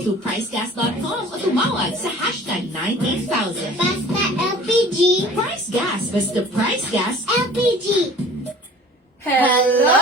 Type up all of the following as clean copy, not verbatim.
Go to pricegas.com o tumawag sa hashtag 98000. Basta LPG. Price Gas, basta Price Gas. LPG. Hello!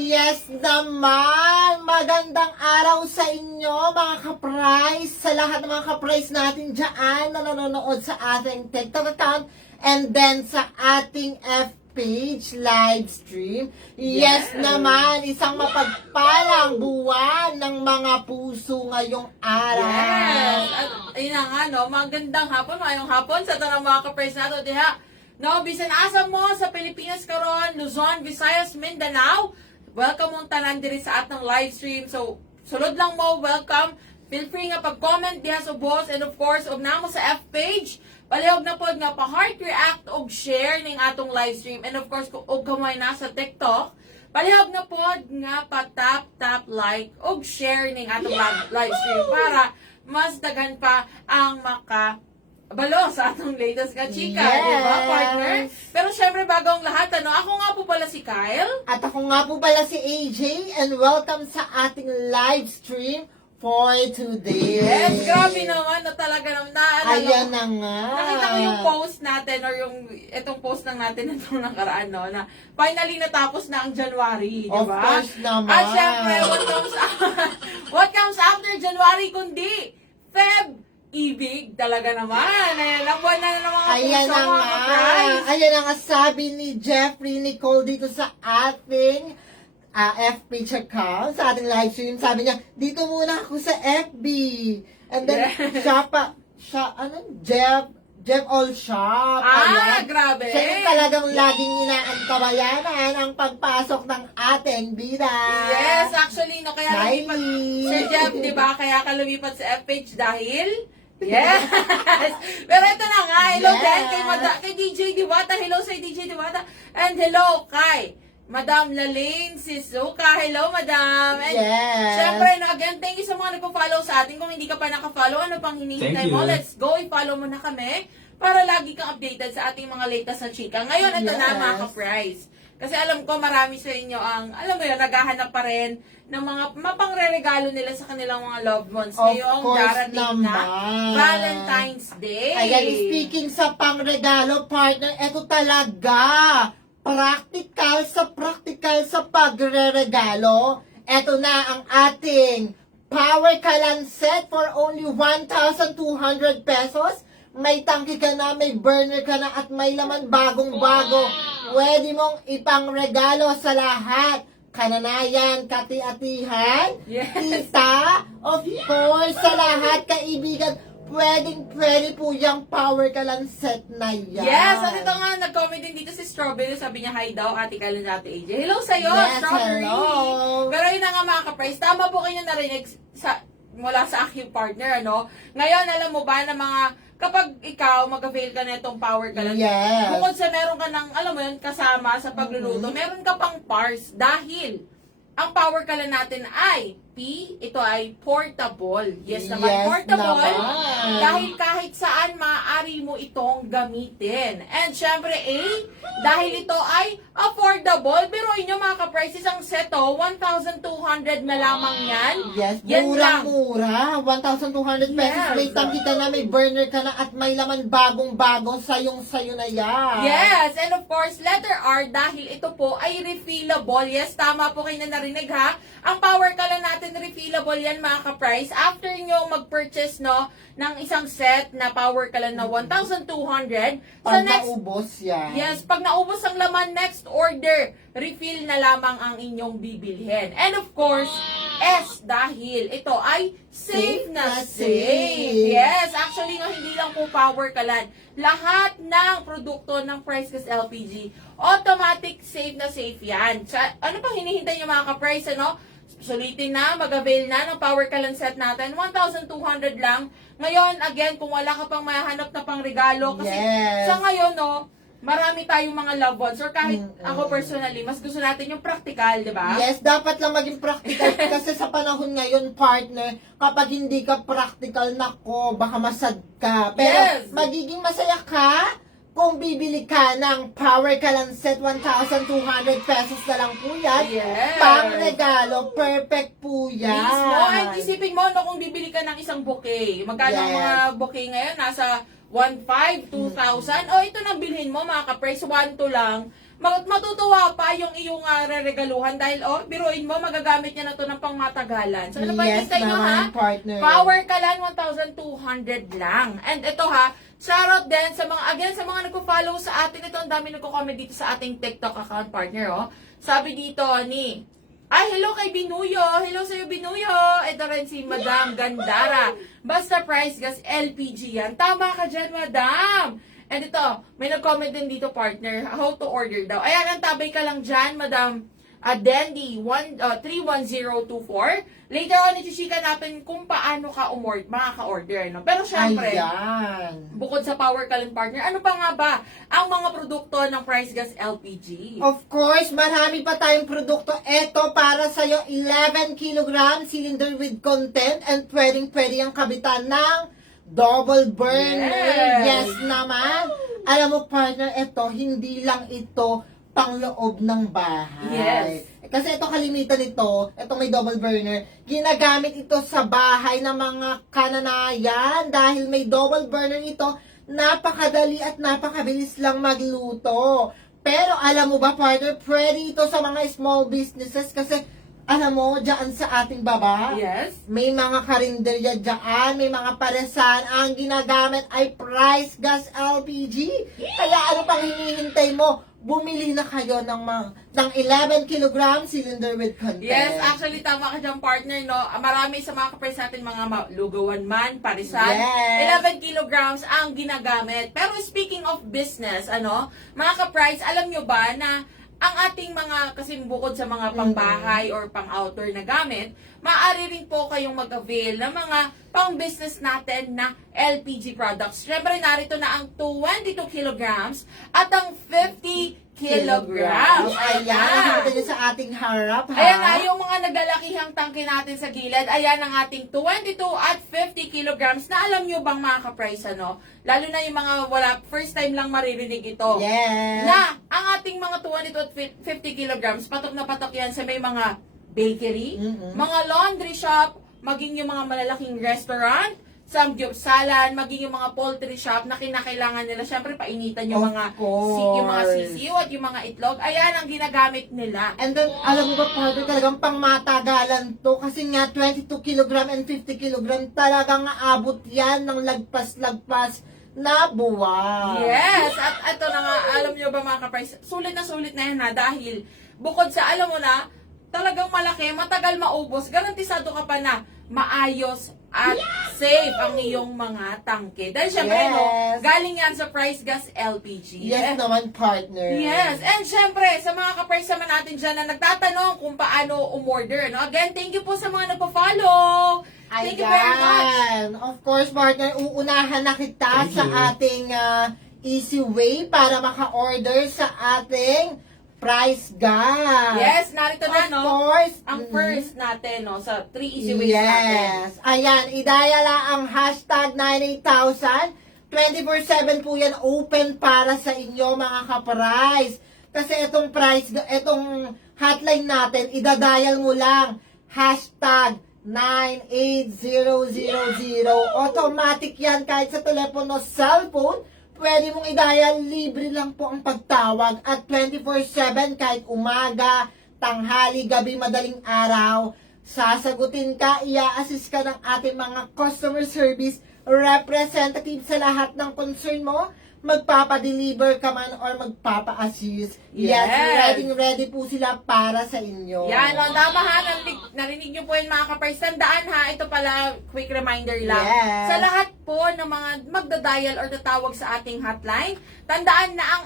Yes naman! Magandang araw sa inyo mga ka-price, sa lahat ng mga ka-price natin dyan na nanonood sa ating TikTok account and then sa ating F-page live stream. Yes naman, isang mapagpalang buwan ng mga puso ngayong araw. Yes! At ayun na nga, no? Magandang hapon, mayong hapon sa tanang mga ka-price nato diha. No, bisan asa mo sa Pilipinas karon, Luzon, Visayas, Mindanao. Welcome mong tanan diri sa atong live stream. So, sulod lang mo, welcome. Feel free nga pag-comment diha sa boss and of course, og namo sa F-page. Palihog na pod nga pa-heart react og share ning atong live stream. And of course, og kamay na sa TikTok, palihog na pod nga pa-tap like og share ning atong live stream para mas daghan pa ang balo sa atong latest nga chika, Yes. di ba, partner? Pero syempre, bago ang lahat, ako nga po pala si Kyle. At ako nga po pala si AJ and welcome sa ating live stream for today. Yes, grabe naman na talaga naman. Ayan na nga. Nakita ko yung post natin or itong post lang natin itong nakaraan, no, na finally natapos na ang January, di ba? Of course naman. At syempre, what comes after January kundi Feb, ibig talaga naman. Ayan, ang buwan na ng mga Ayan puso, na mga nga. ka-price. Ayan na nga sabi ni Jeffrey Nicole dito sa ating F-page account, sa ating live stream. Sabi niya, dito muna ako sa FB. And then, Jeff All Shop. Ayan. Grabe. Siya yung talagang laging inaantabayanan ang pagpasok ng ating bida. Yes, actually, no, kaya Hi. lumipat, Sir Jeff, di ba, kaya ka lumipat sa F-page dahil? Yes! Pero ito na nga, hello Yes. din kay DJ Diwata, hello sa DJ Diwata, and hello kay Madam Lalaine Sisuka, hello Madam! And Yes. syempre, no, again, thank you sa mga nagpo-follow sa atin. Kung hindi ka pa naka-follow, ano pang hinihintay mo? Let's go, i-follow mo na kami para lagi kang updated sa ating mga latest na chika. Ngayon, ito na Yes. mga ka-price. Kasi alam ko marami sa inyo ang, alam mo yun, naghahanap pa rin ng mga mapangre-regalo nila sa kanilang mga loved ones. Of Ngayong course darating na naman. Valentine's Day. Ayan, speaking sa pangregalo, partner, eto talaga. Practical sa pagre-regalo. Eto na ang ating Power Kalan set for only 1,200 pesos. May tangki ka na, may burner ka na, at may laman bagong-bago. Pwede mong ipangregalo sa lahat. Kananayan, kati-atihan, Yes. tita, of course, sa lahat, kaibigan, pwede po yung Power Kalan set na yan. Yes, at ito nga, nag-comment din dito si Strawberry. Sabi niya, hi daw, ate Kyle and ate AJ. Hello sa'yo, Yes, Strawberry. hello. Pero yun na nga mga ka-price, tama po kayo narinig mula sa aking partner, ano? Ngayon, alam mo ba na kapag ikaw mag-avail ka na itong Power Kalan, Yes. bukod sa meron ka ng, alam mo yun, kasama sa pagluluto, meron ka pang pars dahil ang Power Kalan natin ay ito ay portable. Yes naman, Yes portable. naman. Dahil kahit saan maaari mo itong gamitin. And syempre, dahil ito ay affordable, pero inyo mga ka-prices, ang seto, 1,200 na lamang yan. Yes, Yan lang. murang-mura. 1,200 pesos. Yes. May tangki ka na, may burner ka na, at may laman bagong-bago. Sayong-sayo na yan. Yes, and of course, letter R, dahil ito po ay refillable. Yes, tama po kayo na narinig ha. Ang Power Kalan natin, refillable yan mga ka-price. After nyo mag-purchase, no, ng isang set na Power Kalan na 1,200, sa Pag next naubos yan. Yes, pag naubos ang laman, next order, refill na lamang ang inyong bibilhin. And of course, S, dahil ito ay safe na safe. Yes, actually, no, hindi lang po Power Kalan. Lahat ng produkto ng Pricegas LPG, automatic safe na safe yan. Ano pang hinihintay nyo mga ka-price, ano? Sulitin na, mag-avail na ng Power Kalan set natin. 1,200 lang. Ngayon, again, kung wala ka pang mahanap na pang regalo, kasi Yes. sa ngayon, no, marami tayong mga loved ones, or kahit ako personally, mas gusto natin yung practical, di ba? Yes, dapat lang maging practical kasi sa panahon ngayon, partner, kapag hindi ka practical, nako, baka masad ka. Pero Yes. magiging masaya ka Kung bibili ka ng Power Kalan set, 1,200 pesos na lang po yan. Yes. Pang regalo, perfect po yan. Mismo. And isipin mo, no, kung bibili ka ng isang bouquet, magkano ang Yes. mga bouquet ngayon? Nasa 1,500, 2,000. O, ito na bilhin mo, mga ka-price, 1,2 lang. Matutuwa pa yung iyong reregaluhan dahil, biruin mo, magagamit niya na to ng pangmatagalan. So, ano ba Yes, hintay nyo, ha? naman, partner. Power Kalan, 1,200 lang. And ito, ha, shoutout din sa mga nagpo-follow sa atin. Ito, ang dami nagko-comment dito sa ating TikTok account, partner, Sabi dito ni, hello kay Binuyo. Hello sa'yo, Binuyo. Ito rin si Madam Gandara. Basta price gas LPG yan. Tama ka dyan, Madam. And ito, may nag-comment din dito, partner, how to order daw. Ayan, ang tabay ka lang dyan, Madam Dandy 31024. Later on, itisika natin kung paano ka makaka-order. No? Pero syempre, Ayan. bukod sa Power Kalan, partner, ano pa nga ba ang mga produkto ng Price Gas LPG? Of course, marami pa tayong produkto. Ito para sa'yo, 11 kilogram cylinder with content and pwedeng ang kabitan ng double burner. Yes. Yes naman. Alam mo, partner, ito, hindi lang ito pang loob ng bahay. Yes. Kasi ito kalimitan nito, ito may double burner, ginagamit ito sa bahay ng mga kananayan dahil may double burner ito, napakadali at napakabilis lang magluto. Pero alam mo ba, partner, pwede ito sa mga small businesses kasi alam mo, dyan sa ating baba, Yes. may mga karinderya dyan, may mga paresan, ang ginagamit ay Price Gas LPG. Kaya ano pang hinihintay mo? Bumili na kayo ng 11 kilogram cylinder with content. Yes, actually, tama ka dyan, partner, no? Marami sa mga kapres natin, mga lugawan man, parisan. Yes. 11 kilograms ang ginagamit. Pero speaking of business, mga kapres, alam nyo ba na ang ating mga, kasi bukod sa mga pangbahay or pang-outdoor na gamit, maaari rin po kayong mag-avail ng mga pang-business natin na LPG products. Siyempre, narito na ang 22 kilograms at ang 50 kilograms. Ayan, nakikita niyo sa ating harap, ha? Ayan na, yung mga naglalakihang tangke natin sa gilid, ayan ang ating 22 at 50 kilograms na alam nyo bang mga ka-price, Lalo na yung mga first time lang maririnig ito. Yes. Na, ang ating mga 22 at 50 kilograms, patok na patok yan sa may mga bakery, mga laundry shop, maging yung mga malalaking restaurant, samgyupsalan, maging yung mga poultry shop na kinakailangan nila, syempre painitan yung Of mga course. yung mga sisiw at yung mga itlog. Ayan ang ginagamit nila. And then, alam mo ba, partner, talagang pangmatagalan to kasi nga 22 kilogram and 50 kilogram talagang aabot yan ng lagpas-lagpas na buwan. Yes! At ito na nga, alam nyo ba mga ka-price, sulit na yan dahil bukod sa alam mo na, talagang malaki, matagal maubos, garantisado ka pa na maayos at safe ang iyong mga tangke. Dahil syempre, Yes. galing yan sa Price Gas LPG. Yes naman, partner. Yes, and syempre, sa mga ka-price naman natin dyan na nagtatanong kung paano umorder. Again, thank you po sa mga nagpa-follow. Thank you very much. Ayan. Of course, partner, uunahan na kita Thank sa you. ating easy way para maka-order sa ating Price Gas. Yes, narito na, Of course. ang first natin, sa 3 easy ways natin. Yes. Ayan, idayala ang hashtag 98,000. 24/7 po yan open para sa inyo, mga ka-price. Kasi itong hotline natin, idadial mo lang hashtag 98000. Automatic yan kahit sa telepono, cellphone. Pwede mong i-dial, libre lang po ang pagtawag at 24/7 kahit umaga, tanghali, gabi, madaling araw. Sasagutin ka, i-assist ka ng ating mga customer service representative sa lahat ng concern mo. Magpapa-deliver ka man or magpapa-assist. Yes, Yes. ready po sila para sa inyo. Yan, tama ha. Narinig nyo po yun mga kapars. Tandaan ha, ito pala, quick reminder lang. Yes. Sa lahat po ng mga magdadial or tatawag sa ating hotline, tandaan na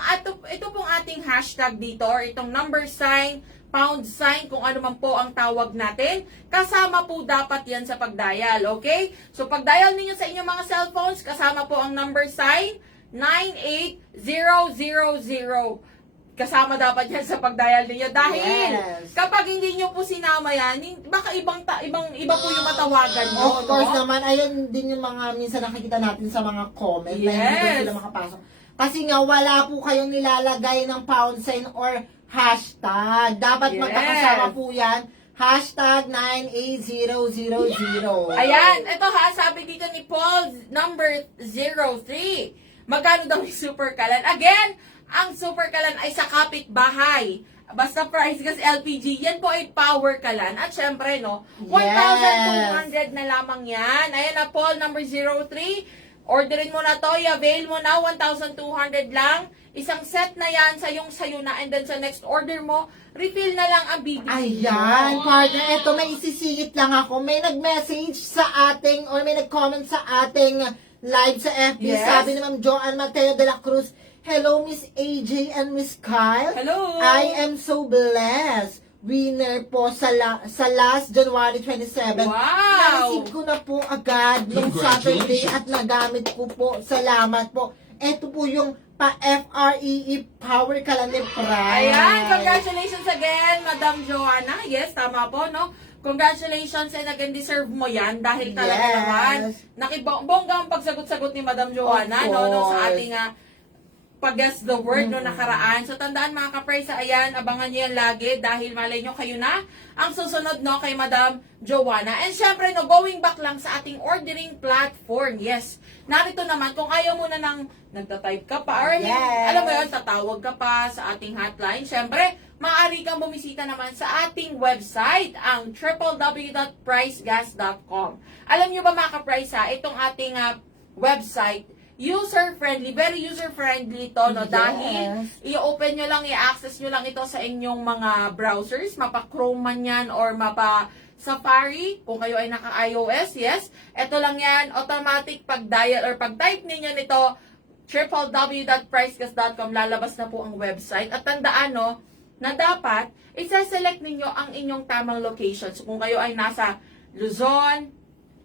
ito pong ating hashtag dito or itong number sign, pound sign, kung ano man po ang tawag natin, kasama po dapat yan sa pagdial, okay? So pagdial ninyo sa inyong mga cellphones, kasama po ang number sign, 98000. kasama dapat yan sa pagdial ninyo. Dahil, Yes. kapag hindi nyo po sinama yan, baka iba po yung matawagan nyo, Of course no? naman, ayun din yung mga minsan nakikita natin sa mga comment na hindi Yes. po sila makapasok. Kasi nga, wala po kayong nilalagay ng pound sign or hashtag. Dapat Yes. magkakasama po yan. Hashtag 98000. Ayan, ito ha, sabi dito ni Paul, number 03. Magkano daw yung super kalan? Again, ang super kalan ay sa kapitbahay. Basta price gas LPG, yan po ay power kalan. At syempre, no, 1,200 na lamang yan. Ayan na, Paul, number 03. Orderin mo na to, i-avail mo na, 1,200 lang. Isang set na yan, sayo na, and then sa next order mo, refill na lang ang bibili. Ayan, partner, eto may isisingit lang ako. May nag-message sa ating, or may nag-comment sa ating live sa FB. Yes. Sabi ni Ma'am Joanne Mateo de la Cruz, hello, Miss AJ and Miss Kyle. Hello! I am so blessed. Winner po sa last January 27. Wow! Na-receive ko na po agad nung Saturday at nagamit ko po. Salamat po. Ito po yung pa-FREE Power Kalane Prize. Ayan, congratulations again, Madam Joanna. Yes, tama po, no? Congratulations and again, deserve mo yan dahil talaga Yes. naman, nakibongga ang pagsagot-sagot ni Madam Joanna, Of no, course. sa ating pag-guess the word no nakaraan. So, tandaan mga ka-praysa, ayan, abangan nyo yan lagi dahil malay nyo kayo na ang susunod, no, kay Madam Joanna. And syempre, no, going back lang sa ating ordering platform. Yes, narito naman, kung ayaw mo na ng nagtatype ka pa, or Yes. alam mo yun, tatawag ka pa sa ating hotline, syempre, maaari kang bumisita naman sa ating website, ang www.pricegas.com. Alam nyo ba mga ka-praysa, itong ating website, user-friendly, very user-friendly to, no? Yes. Dahil, i-open nyo lang, i-access nyo lang ito sa inyong mga browsers, mapa Chrome man yan, or mapa Safari, kung kayo ay naka-iOS, yes. Ito lang yan, automatic pag-dial or pag-type ninyo nito, www.pricegas.com, lalabas na po ang website. At tandaan, no, na dapat, isa-select ninyo ang inyong tamang location. So, kung kayo ay nasa Luzon,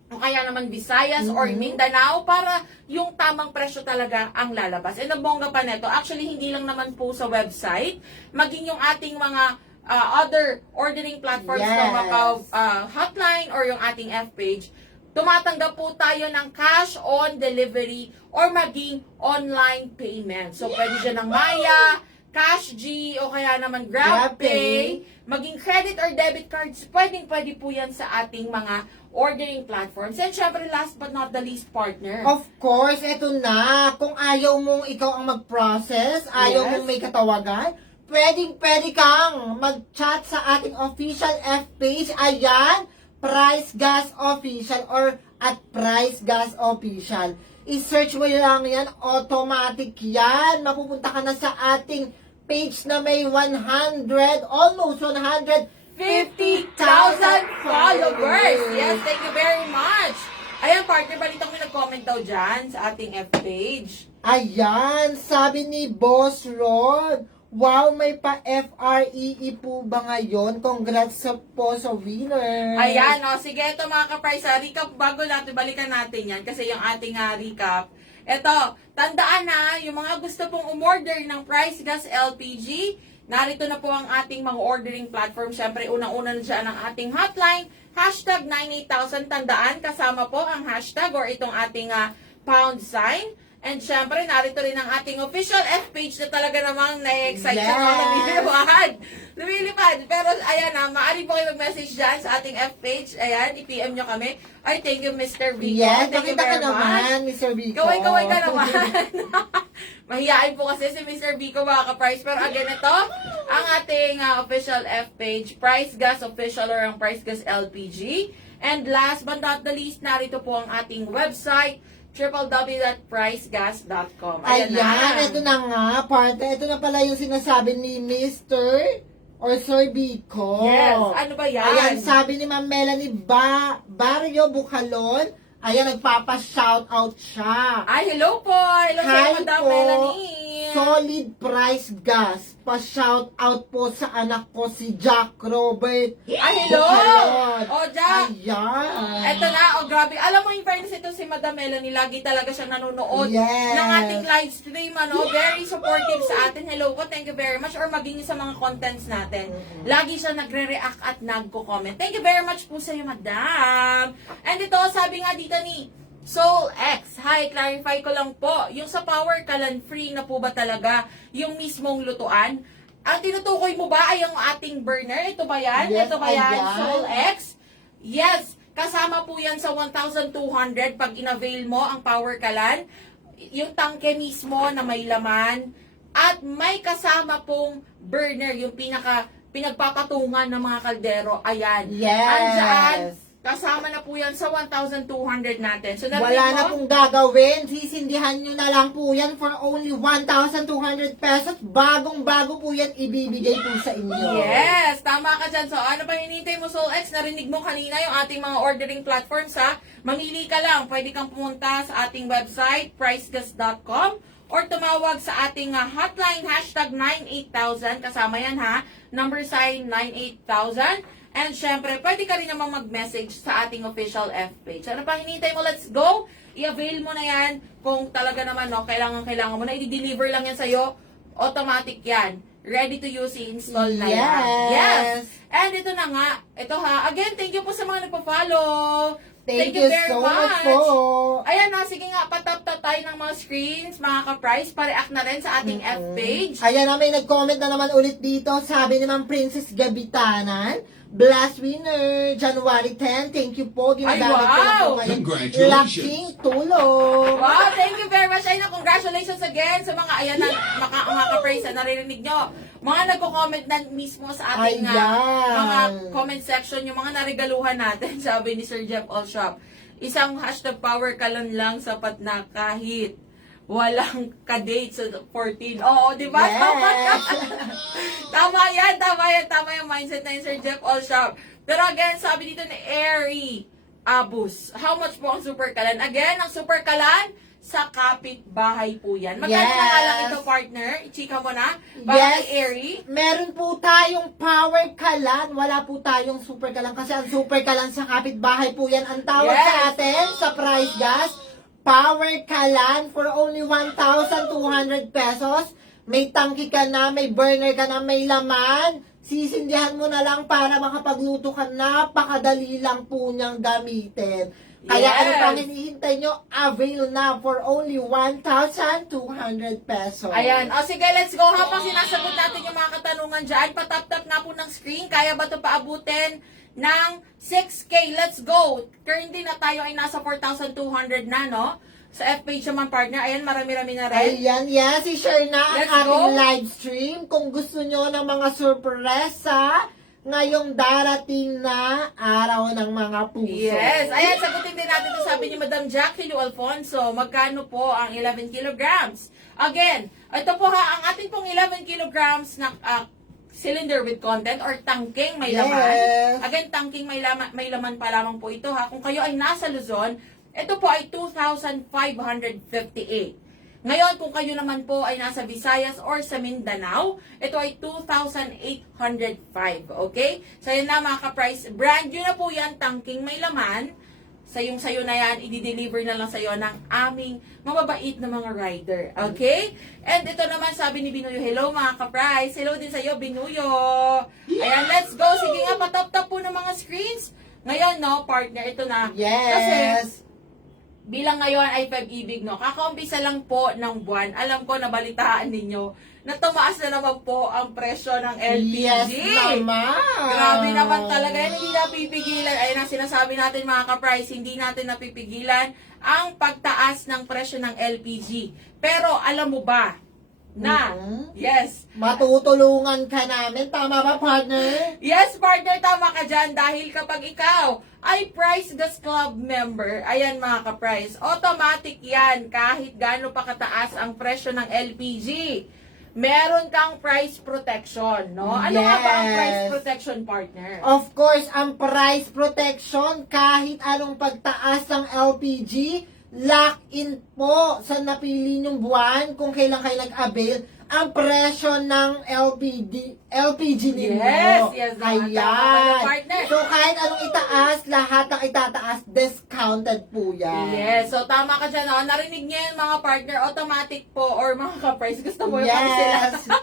o kaya naman Visayas or Mindanao para yung tamang presyo talaga ang lalabas. And ang bongga pa neto, actually hindi lang naman po sa website, maging yung ating mga other ordering platforms Yes. ng Macau hotline or yung ating F-page, tumatanggap po tayo ng cash on delivery or maging online payment. So pwede dyan ng Maya, Cash G, o kaya naman GrabPay, maging credit or debit cards, pwede po yan sa ating mga ordering platforms. And syempre, last but not the least, partner. Of course, eto na. Kung ayaw mong ikaw ang mag-process, ayaw Yes. mong may katawagan, pwede kang mag-chat sa ating official F-page. Ayan, Price Gas Official or at Price Gas Official. I-search mo lang yan, automatic yan. Mapupunta ka na sa ating page na may 50,000 followers! Yes, thank you very much! Ayan, partner, balita ko may nag-comment daw dyan sa ating F-page. Ayan, sabi ni Boss Rod, wow, may pa-FREE po ba ngayon? Congrats po sa winner. Ayan, o, sige, ito mga ka-price, recap, bago natin, balikan natin yan, kasi yung ating recap, ito, tandaan na, yung mga gusto pong umorder ng Price Gas LPG, narito na po ang ating mga ordering platform. Siyempre, unang-una na dyan ang ating hotline, hashtag 98000, tandaan, kasama po ang hashtag or itong ating pound sign. And syempre, narito rin ang ating official F-page na talaga namang na-excite siya Yes. lumilipad. Pero ayan na, maaari po kayo mag-message dyan sa ating F-page. Ayan, i-PM nyo kami. Ay, thank you, Mr. Vico. Yes, Thank you nakita ka very much. naman, Mr. Vico. Kaway-kaway ka naman. Mahihain po kasi si Mr. Vico mga ka-price. Pero again, ito, ang ating official F-page, Price Gas Official or ang Price Gas LPG. And last but not the least, narito po ang ating website, www.pricegas.com. Ayan, ito na nga, partner. Ito na pala yung sinasabi ni Mr. or Sir Vico. Yes, ano ba yan? Ayan, sabi ni Ma'am Melanie Barrio Bucalon. Ayan, nagpapa-shoutout siya. Ay, hello po! Hello Hi sa Madam po. Melanie! solid price gas. Pa-shout out po sa anak ko si Jack Robert. Ay, hello! Bukalon. O, Jack! Ayan. Eto na, grabe. Alam mo, in fairness, ito si Madam Melanie, lagi talaga siyang nanonood Yes. ng ating live stream, very supportive sa atin. Hello po, thank you very much. Or maging sa mga contents natin. Lagi siya nagre-react at nagko-comment. Thank you very much po sa iyo, Madam. And ito, sabi nga dito ni Soul X. Hi, clarify ko lang po. Yung sa Power Kalan, free na po ba talaga yung mismong lutuan? Ang tinutukoy mo ba ay yung ating burner? Ito ba yan? Yes, Ito ba yan, ayan. Soul X? Yes, kasama po yan sa 1,200 pag in-avail mo ang Power Kalan. Yung tangke mismo na may laman. At may kasama pong burner, yung pinagpapatungan ng mga kaldero. Ayan. Yes. Andyan, kasama na po yan sa 1,200 natin. So, narinig Wala mo? na pong gagawin. Sisindihan nyo na lang po yan for only 1,200 pesos. Bagong-bago po yan ibibigay po sa inyo. Yes, tama ka dyan. So, ano pa hinihintay mo, Soul X? Narinig mo kanina yung ating mga ordering platforms, ha? Mamili ka lang. Pwede kang pumunta sa ating website, pricegas.com, or tumawag sa ating hotline, hashtag 98000. Kasama yan, ha? Number sign 98000. And syempre, pwede ka rin namang mag-message sa ating official F page. Ano pa hinihintay mo? Let's go! I-avail mo na yan. Kung talaga naman, no, kailangan mo na. I-deliver lang yan sa'yo. Automatic yan. Ready to use, i-install na yan. Yes! And ito na nga. Ito ha. Again, thank you po sa mga nagpa-follow. Thank you very so much po. Ayan na, sige nga, patap-tap tayo ng mga screens, mga ka-price. Pa-react na rin sa ating F page. Ayan na, may nag-comment na naman ulit dito. Sabi naman, Princess Gabitanan, Blast winner, January 10. Thank you po. Ginagamit ko na po ngayon. Congratulations. Laking tulong. Wow, thank you very much. Ayun na, congratulations again sa mga, ayan na, mga ka-praise na naririnig nyo. Mga nagko-comment na mismo sa ating Ayan. mga comment section, yung mga narigaluhan natin, sabi ni Sir Jeff Allshop. Isang hashtag power kalon lang, sapat na kahit walang ka-date sa 14. Oo, di ba? Yes. Tama yung mindset na yung Sir Jeff Allshop. Pero again, sabi dito ni Airy Abus, how much po ang Super Kalan? Again, ang Super Kalan, sa kapitbahay po yan. Magkano na nga lang ito, partner? I-chika mo na. Bakit Airy? Meron po tayong power kalan. Wala po tayong super kalan. Kasi ang super kalan sa kapitbahay po yan. Ang tawag Yes. sa atin sa price gas, power kalan for only 1,200 pesos. May tangki ka na, may burner ka na, may laman. Sisindihan mo na lang para makapagluto ka. Napakadali lang po niyang gamitin. Kaya Yes. ano pang hinihintay nyo, avail na for only 1,200 pesos. Ayan. O sige, let's go. Habang sinasagot natin yung mga katanungan dyan, patap-tap nga po ng screen. Kaya ba ito paabutin ng 6K? Let's go. Currently na tayo ay nasa 4,200 na, no? Sa F-page naman, partner. Ayan, marami-rami na rin. Ayan, yes, i-share na ang Let's ating go. live stream. Kung gusto nyo ng mga sorpresa ngayong darating na araw ng mga puso. Yes. Ayan, sagutin din natin ito. Sabi ni Madam Jackie Lu Alfonso, magkano po ang 11 kilograms? Again, ito po ha, ang ating pong 11 kilograms na cylinder with content or tangking may laman. Yes. Again, tangking may laman pa lamang po ito ha. Kung kayo ay nasa Luzon, ito po ay 2,558. Ngayon, kung kayo naman po ay nasa Visayas or sa Mindanao, ito ay 2,805. Okay? So, yun na mga ka-price. Brand new na po yan, tangking may laman. Sayo na yan, i-deliver na lang sa'yo ng aming mababait na mga rider. Okay? And ito naman, sabi ni Binuyo, hello mga ka-price. Hello din sa'yo, Binuyo. Ayan, let's go. Sige nga, patap-tap po ng mga screens. Ngayon, no, partner, ito na. Kasi, Yes. bilang ngayon ay pag-ibig, no? Kakaumpisa lang po ng buwan. Alam ko, nabalitaan ninyo na tumaas na naman po ang presyo ng LPG. Yes naman. Grabe naman talaga. Yan, hindi napipigilan. Ayun ang sinasabi natin mga ka-price, hindi natin napipigilan ang pagtaas ng presyo ng LPG. Pero alam mo ba na, yes, Matutulungan ka namin. Tama ba, partner? yes, partner, tama ka dyan. Dahil kapag ikaw ay Price Gas Club member, ayan mga ka-price, automatic yan kahit gaano pa kataas ang presyo ng LPG. Meron kang price protection, no? Ano nga ba ang Yes. price protection, partner? Of course, ang price protection, kahit anong pagtaas ng LPG, lock in po sa napili nyong buwan kung kailan kayo nag-avail ang presyo ng LPG ninyo. Yes, tama, Ayan. partner. So kahit anong itaas, lahat ng itataas, discounted po yan. Yes, so tama ka dyan. Oh. Narinig niyo yan mga partner, automatic po or mga ka-price. Gusto mo yung Yes. sila.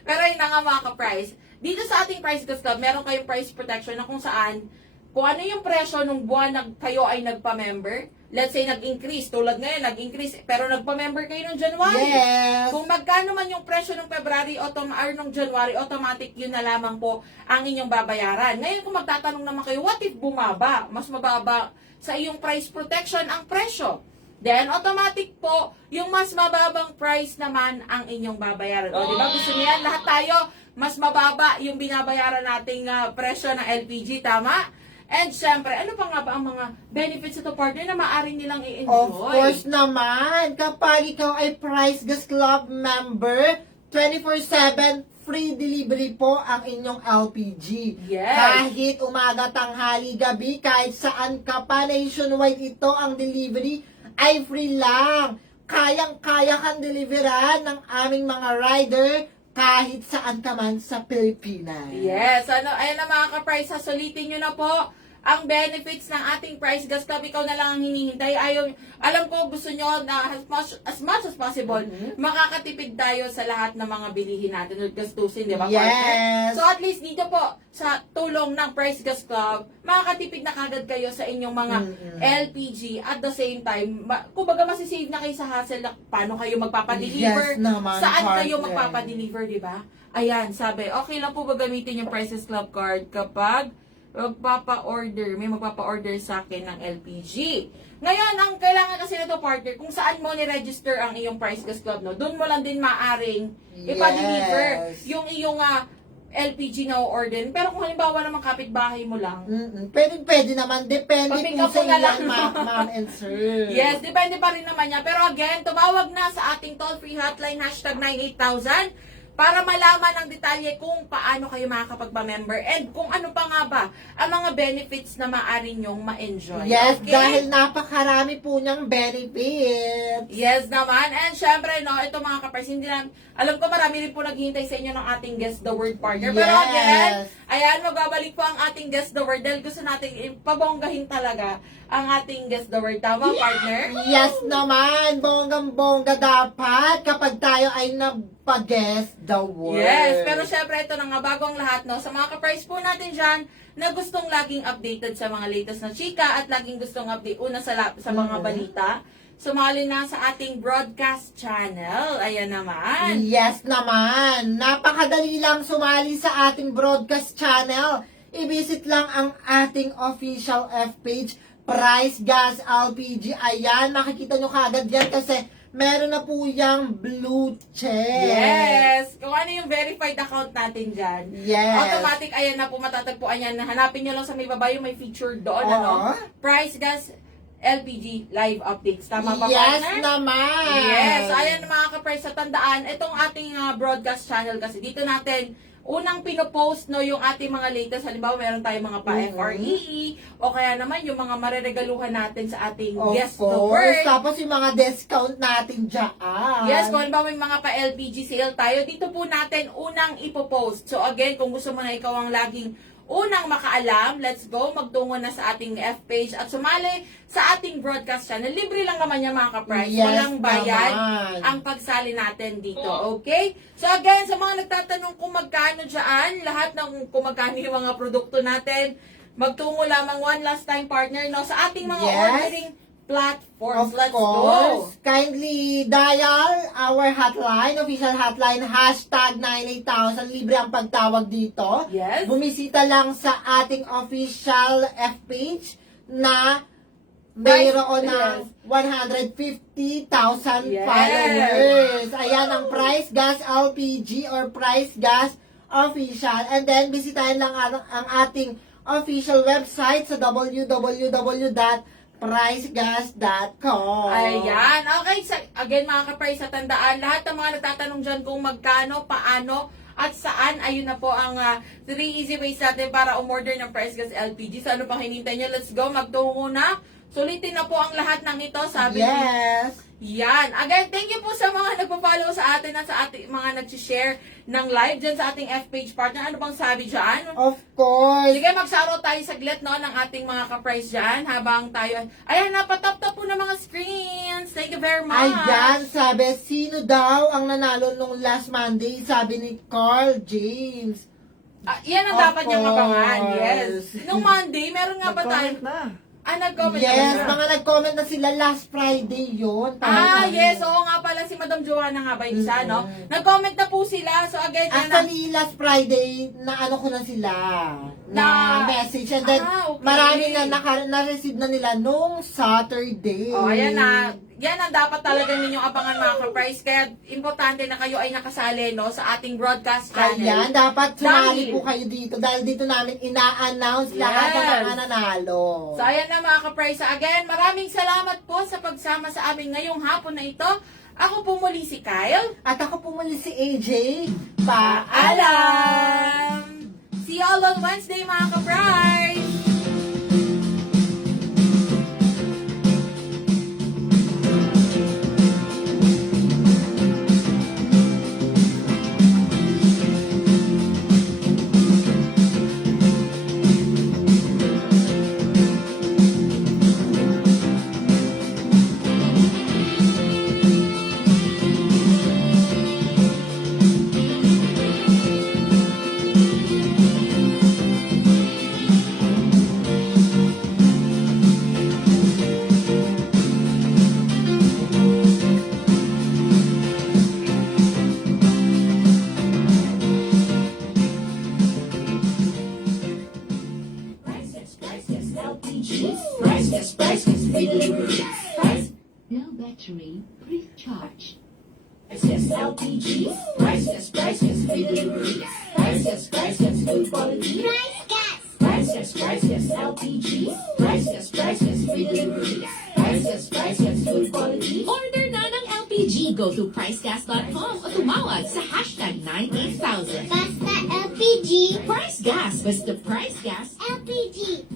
Pero yun na nga mga ka-price. Dito sa ating Price Gus Club, meron kayong price protection na kung saan, kung ano yung presyo nung buwan na kayo ay nagpa-member, let's say nag-increase, tulad ngayon, nag-increase, pero nagpa-member kayo nung January. Yes. Kung magkano man yung presyo ng February or nung January, automatic yun na lamang po ang inyong babayaran. Ngayon kung magtatanong naman kayo, what if bumaba? Mas mababa sa iyong price protection ang presyo. Then, automatic po, yung mas mababang price naman ang inyong babayaran. O, di ba? Gusto niyo yan? Lahat tayo, mas mababa yung binabayaran nating presyo ng LPG, tama? And syempre, ano pa nga ba ang mga benefits ito, partner, na maaaring nilang i-enjoy? Of course naman, kapag ikaw ay Price Gus Club member, 24/7 free delivery po ang inyong LPG. Yes. Kahit umaga, tanghali, gabi, kahit saan ka pa, nationwide ito ang delivery ay free lang. Kayang-kaya kang deliveran ng aming mga rider kahit saan ka man sa Pilipinas. Yes, ayan na mga ka-price, sulitin nyo na po ang benefits ng ating Price Gus Club. Ikaw na lang ang hinihintay. Alam ko gusto nyo na as much as possible, makakatipid tayo sa lahat ng mga bilihin natin at gastusin, di ba, partner? Yes. So at least dito po, sa tulong ng Price Gus Club, makakatipid na kagad kayo sa inyong mga LPG at the same time, kumbaga masisave na kayo sa hassle na paano kayo magpapadeliver, Yes naman, saan kayo partner. magpapadeliver, di ba? Ayan, sabi, okay lang po ba gamitin yung Price Gus Club card kapag may magpapa-order sa akin ng LPG. Ngayon, ang kailangan kasi nito, partner, kung saan mo ni-register ang iyong Price Gus Club, no, doon mo lang din maaring ipa-deliver yung iyong LPG na order. Pero kung halimbawa naman kapitbahay mo lang, Pwede naman. Depende Pa-pick po up sa mo na ilang lang. ma'am and sir. yes, depende pa rin naman niya. Pero again, tumawag na sa ating toll-free hotline, #98000, para malaman ang detalye kung paano kayo makakapagpa-member and kung ano pa nga ba ang mga benefits na maaari nyong ma-enjoy. Yes, Okay? dahil napakarami po niyang benefits. Yes naman. And syempre, no, ito mga kapers, hindi na, alam ko marami rin po naghihintay sa inyo ng ating Guess the Word partner. Pero Yes. again, ayan, magbabalik po ang ating Guess the Word dahil gusto natin pabonggahin talaga ang ating Guess the Word. Tama, partner? Yes naman, bonggang-bongga dapat kapag tayo ay nagpa-guess the word. Yes, pero syempre ito na nga, bago ang lahat, no, sa mga ka-price po natin dyan, na gustong laging updated sa mga latest na chika at laging gustong update una sa mga balita, sumali na sa ating broadcast channel. Ayan naman. Yes naman, napakadali lang sumali sa ating broadcast channel. I-visit lang ang ating official F-page, Price Gus LPG. Ayan, makikita nyo kagad yan kasi meron na po yung blue check. Yes! Kung ano yung verified account natin dyan. Yes. Automatic, ayan na po, matatagpuan yan. Hanapin nyo lang sa may baba yung may feature doon. Oo. Ano? Price Gus LPG live updates. Tama ba, Yes partner? naman. Yes. So, ayan mga ka-price, sa tandaan, itong ating broadcast channel kasi dito natin unang pinopost, no, yung ating mga latest. Halimbawa, meron tayong mga pa-FREE o kaya naman yung mga mareregaluhan natin sa ating Of guest the course. word. Tapos yung mga discount natin dyan. Yes, kung halimbawa may mga pa-LPG sale tayo, dito po natin unang ipopost. So again, kung gusto mo na ikaw ang laging unang makaalam, let's go, magtungo na sa ating F-page at sumali sa ating broadcast channel. Libre lang naman yan mga ka-price. Yes, Walang bayad naman. ang pagsali natin dito, okay? So again, sa mga nagtatanong kung magkano dyan, lahat ng kung magkano yung mga produkto natin, magtungo lamang one last time, partner, no, sa ating mga Yes. ordering platforms. Of Let's course. go! Kindly dial our hotline, official hotline, #98000. Libre ang pagtawag dito. Yes. Bumisita lang sa ating official F-page na mayroon ng 150,000 Yes. followers. Ayan ang Price Gus LPG or Price Gus Official. And then, bisitahin lang ang ating official website sa www.pricegas.com. Ayan. Okay. Again, mga ka-price, sa tandaan, lahat ng mga nagtatanong dyan kung magkano, paano, at saan, ayun na po ang 3 easy ways natin para umorder ng Price Gas LPG. So, ano pang hinintay nyo? Let's go. Magtungo na Sulitin na po ang lahat ng ito, sabi ni Yes. yan. Again, thank you po sa mga nagpa-follow sa atin at sa ating mga nag-share ng live dyan sa ating F-page partner. Ano bang sabi dyan? Of course. Sige, magsaro tayo saglit no, ng ating mga ka-price dyan habang tayo... Ayan, napatap-tap po ng mga screens. Thank you very much. Ayan, sabi, sino daw ang nanalo nung last Monday? Sabi ni Carl James. Yan ang Of dapat niyang abangan. course. Yes. Nung Monday, meron nga ba tayo? Nag-comment Yes, na ba? mga nag-comment na sila last Friday yun. Yes, oo nga pala si Madam Joanna nga ba yung isa, no? Nag-comment na po sila. So again, Actually, last Friday, na ano ko na sila, na message. And then, okay. marami na na-receive na nila nung Saturday. ayan na. Yan ang dapat talaga ninyong abangan mga ka-price. Kaya importante na kayo ay nakasali no, sa ating broadcast channel. Ayan, dapat sumali Dahil- po kayo dito dahil dito namin ina-announce lahat ng mga nanalo. So ayan na mga ka-price. Again, maraming salamat po sa pagsama sa amin ngayong hapon na ito. Ako po muli si Kyle. At ako po muli si AJ. Paalam! See you all on Wednesday mga ka-price! No battery, please charge. Order na ng LPG. Go to pricegas.com o tumawag sa hashtag 98000. Basta LPG. Price Gas. Basta Price Gas. LPG.